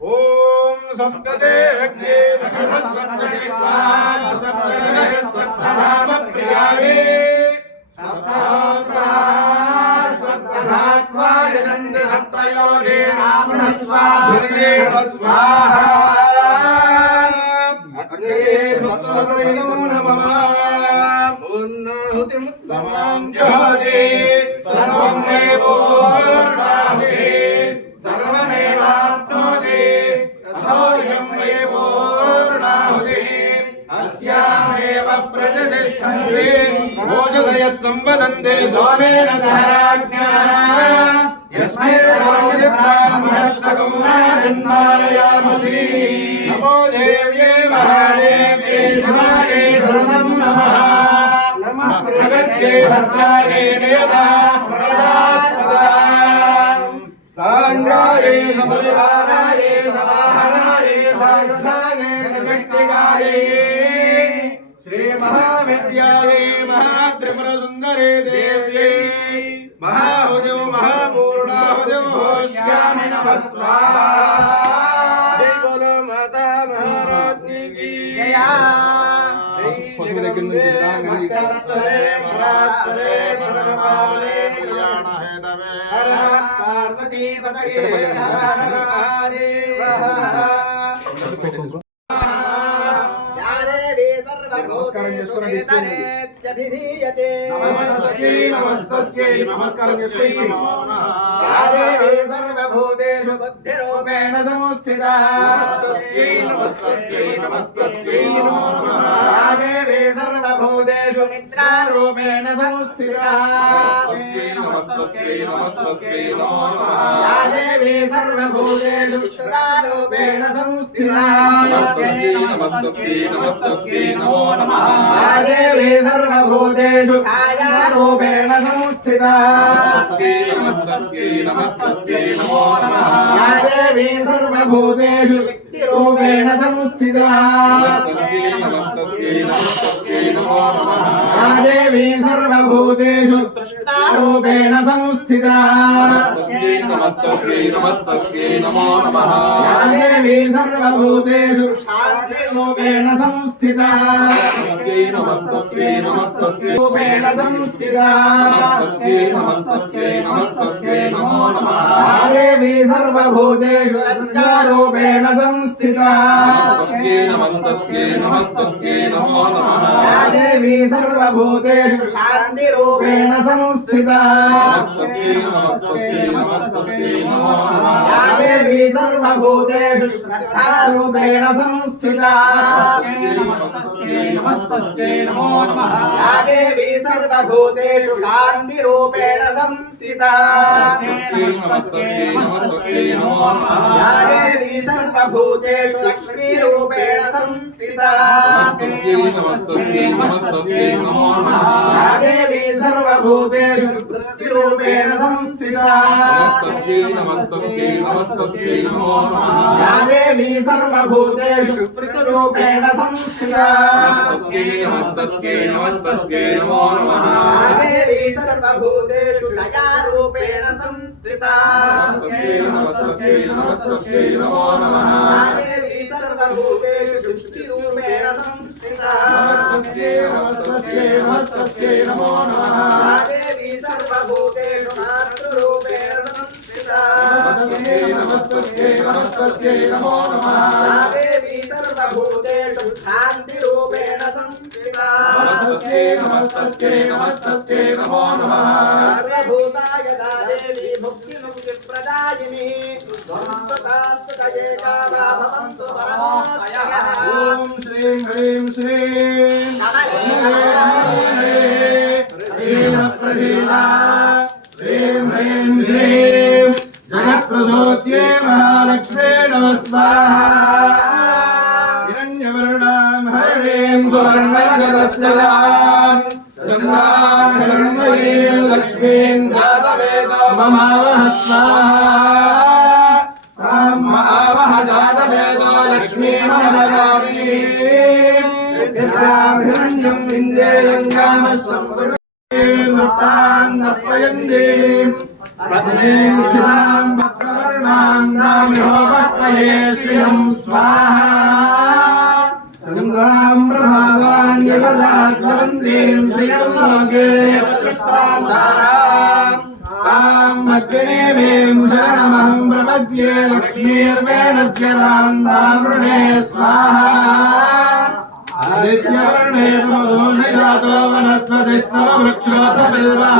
ఓం సప్తతే అగ్నే సకలః సప్తజిహ్వా సప్తదశ సప్తనామ ప్రియాణి సప్తాత్మా సప్తధాత్వా జనంద సప్తయోగే స్వాహ స్వాహ. దేవోర్ణాహుతిః అస్యామేవ ప్రతిష్టంతే భోజనయ సంవదంతే సోమేన సహరాజ్ఞా యస్మై రాజతి బ్రాహ్మణస్తగౌరాజన్మారయామసి నమో దేవ్యే మహాదేవ్యే శివాయే శరణం నమః నమః ప్రగత్యే భద్రాయే నియతా ప్రదాస్తదా సాంగాయే సవిరారాయే సవాహనాయే సాయుధాయే సశక్తిగాయే శ్రీ మహావిద్యాలే మహాత్రిపుర సుందరే దేవ్యే. మహాహుజో మహాపూర్ణాహుజో శ్యామి నమ స్వాహా. జై బోలో మాతా మహారాజ్ఞి కీ. పశువు దగ్గర నుంచి రాగానే పరాత్పరే పరమపావనే కళ్యాణ హేతవే పార్వతీ పతయే హర హర మహాదేవ యాదేవి నమస్కారం చేసుకోండి, నమస్తస్యై నమస్కారం చేసుకోండి సర్వభూతేషు బుద్ధిరూపేణ సంస్థితా. నమస్తస్యై నమస్తస్యై నమస్తస్యై నమో నమః. యాదేవి సర్వభూతేషు నిద్రారూపేణ సంస్థితా. నమస్తస్యై నమస్తస్యై నమస్తస్యై నమో నమః యాదేవి సర్వభూతేషు క్షురారూపేణ సంస్థితా నమస్తస్యై నమస్తస్యై నమస్తస్యై నమో నమః యాదేవి సర్వభూతేషు కాయారూపేణ సంస్థితా నమస్తస్యై నమస్తస్యై నమస్తస్యై నమో నమః యాదేవి సర్వభూతేషు శక్తిరూపేణ సంస్థితా నమస్తస్యై నమస్తస్యై నమస్తస్యై నమో నమః యాదేవి సర్వభూతేషు తృష్ణారూపేణ సంస్థితా నమస్తస్యై నమస్తస్యై నమస్తస్యై నమో నమః. యాదేవి సర్వభూతేషు శాంతిరూపేణ సంస్థితా. నమస్తస్యై నమస్తస్యై రూపేణ నమో నమః. యాదేవి సర్వభూతేషు రూపేణ సంస్థితా. నమస్తస్యై నమస్తస్యై నమస్తస్యై శాంతిరూపేణ సంస్థితా నమస్తస్యై నమస్తస్యై నమస్తస్యై నమో. నమః సర్వభూతేషు నమో నమః సర్వభూతేషు సంస్థితా. నమస్తస్యై నమస్తస్యై నమస్తస్యై నమో నమః యాదేవి సర్వభూతేషు వృత్తిరూపేణ సంస్థితా నమస్తస్యై నమస్తస్యై నమస్తస్యై నమో నమః యాదేవి సర్వభూతేషు స్మృతిరూపేణ సంస్థితా నమస్తస్యై నమస్తస్యై నమస్తస్యై నమో నమః యాదేవి సర్వభూతేషు దయారూపేణ సంస్థితా నమస్తస్యై నమస్తస్యై నమస్తస్యై నమో నమః యాదేవి సర్వభూతేషు దృష్టిరూపేణ సంస్థితా నమస్తస్యై నమస్తస్యై నమస్తస్యై నమో నమః. యాదేవి సర్వభూతేషు మాతృరూపేణ సంస్థితా నమస్తస్యై నమస్తస్యై నమస్తస్యై నమో నమః. యాదేవి సర్వభూతేషు నమస్తస్యై నమస్తస్యై నమస్తస్యై నమో నమః సర్వభూతాయ దాదేవి భుక్తిముక్తి ప్రదాయిని స్వంతతాత్మకయే కామా భవంతు పరమోదయః ఓం శ్రీం హ్రీం శ్రీం ममावह स्वाहा आवह जातवेदो लक्ष्मीमहदगामी यस्याभिरण्यं विन्देयं कामस्वमृतां नपयन्तीं पत्नीं सुधां भक्तवर्णां नामिहोपत्मये श्रियं स्वाहा चन्द्रां प्रभावान् यशदा भवन्तीं श्रियं लोके प्रतिष्ठां ताराम् तां मग्नेवीं शरणमहं प्रपद्ये लक्ष्मीर्वेणस्य तां तामृणे स्वाहा आदित्यवर्णे तमोनिजातो वनस्पतिस्तव वृक्षोऽथ बिल्वः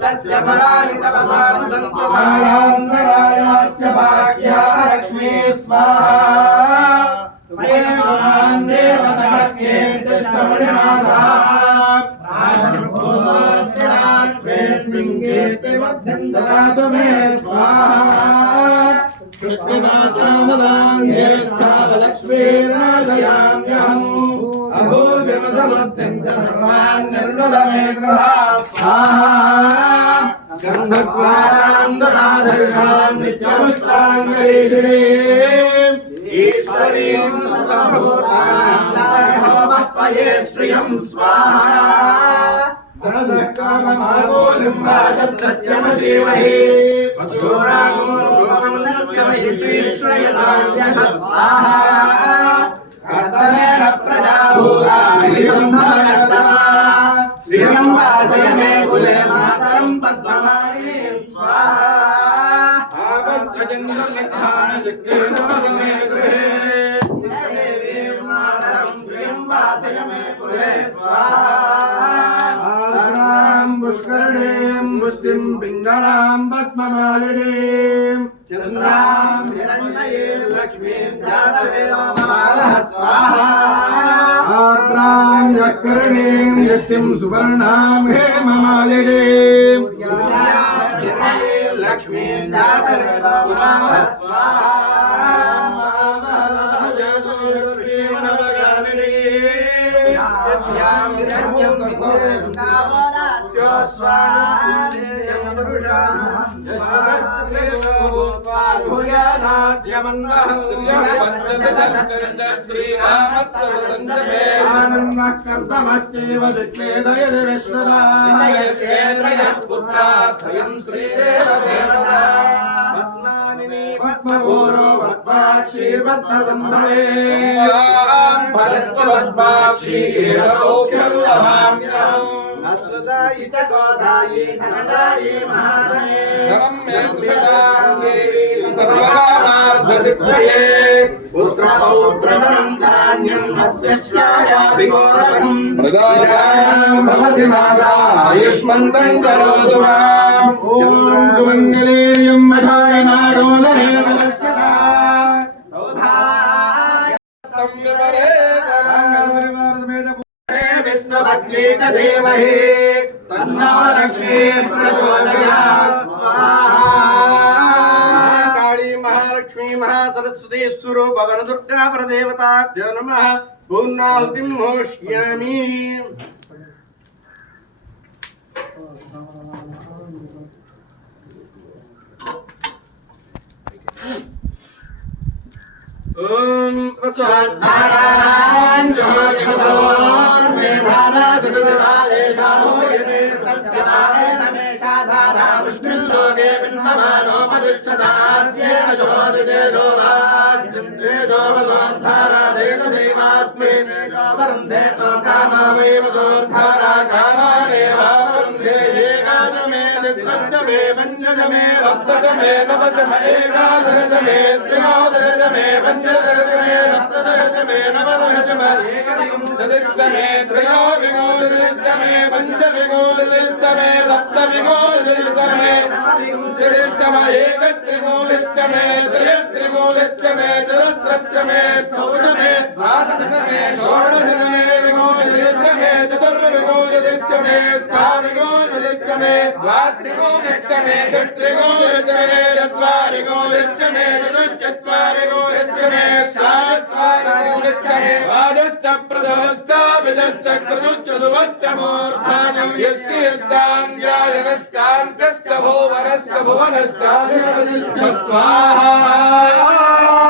तस्य फलानि तपसानुदन्तु कालान्तरायाश्च भाग्या लक्ष्मी स्वाहा प्रेमवान् देवतमर्ये तिष्ठमणिनाथा राष्ट्रेऽस्मिन् कीर्तिमध्यं ददातु मे स्वाहा कृत्रिमासामलाङ्गेष्ठावलक्ष्मीराजयाम्यहम् अभूतिमसमध्यं च सर्वान् निर्मलमे गृहा स्वाहा गन्धद्वारान्दराधर्षां नित्यपुष्पाङ्गरीषिणीम् ईश्वरीं सर्वभूतानां श्रियं स्वाहा శ్రీరంవాసయ మే కులే మాతరం పద్మమాలిని స్వాహా ఆపస్సజన్మనిధాన జగ్నేశమే గృహే దేవీ మాతరం శ్రీరంవాసయ మే पुष्करणीं पुष्टिं पिङ्गळां पद्ममालिनीं चन्द्रां हिरण्मयीं लक्ष्मीं जातवेदो ममालः स्वाहा आद्रां यत्करणीं यष्टिं सुवर्णां हेममालिनीं लक्ष्मीं कर्तमश्चेवदिक्लेदयति विष्णुदा पुत्रा स्वयं श्रीदेवदेवता पद्मानिनी पद्मभूरो पद्माक्षी पद्मसम्भवे परस्वद्माक्षी सौख्यं लभाम्यहम् అశ్వదాయి చ గోదాయి ధనదాయి మహాదయే పుత్రపౌత్రధనం ధాన్యం హస్యశ్యాయాభిఘోరకం భవసి మాతా ఆయుష్మంతం కరోతు ఓం సుమంగళేర్యం మఠాయమారోదరే నమస్యతా విష్ణుభక్తేక దేమహే తన్నో లక్ష్మీ ప్రచోదయాత్ స్వాహా కాళీ तद्वेतदेमहे तन्नो लक्ष्मी प्रचोदयात्। स्वाहा काली महालक्ष्मी महासरस्वती स्वरूप वर दुर्गा परदेवताभ्यो नमः। पूर्णाहुतिं होष्यामि ॐ ज्योतिषो బింబమానోపతిష్ఠతార్చ్యేణ జ్యోతితేజో వాద్యం తేజో వసోద్ధారా దేతసైవాస్మి తేజో వరుంధేతో కామామేవ సోద్ధారా కామానేవారుంధే పంచదమే సప్తదమే నవదమే ఏకాదశమే త్రియోదశమే పంచదశమే సప్తదశమే నవదశమే ఏకవింశతిష్టమే త్రయోవింశతిష్టమే పంచవింశతిష్టమే సప్తవింశతిష్టమే నవవింశతిష్టమ ఏకత్రికోశిష్టమే త్రయస్త్రికోశిష్టమే చతుస్రష్టమే స్థౌరమే ద్వాదశతమే షోడశతమే వింశతిష్టమే చతుర్వింశతిష్టమే స్థావింశతిష్టమే ద్వాత్రికోశిష్టమే షట్త్రికోశిష్టమే చత్వారికోశిష్టమే చతుశ్చత్వారికోశిష్టమే సాత్వారికోశిష్టమే ద్వాదశ్చ ప్రథమశ్చ విదశ్చ క్రతుశ్చ శుభశ్చ మూర్ధానం యస్తి యశ్చాంగ్యాయనశ్చాంతశ్చ భువనశ్చ భువనశ్చ స్వాహా మహారాజ్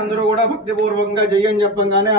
అందరూ కూడా భక్తిపూర్వకంగా చెయ్యని చెప్పంగానే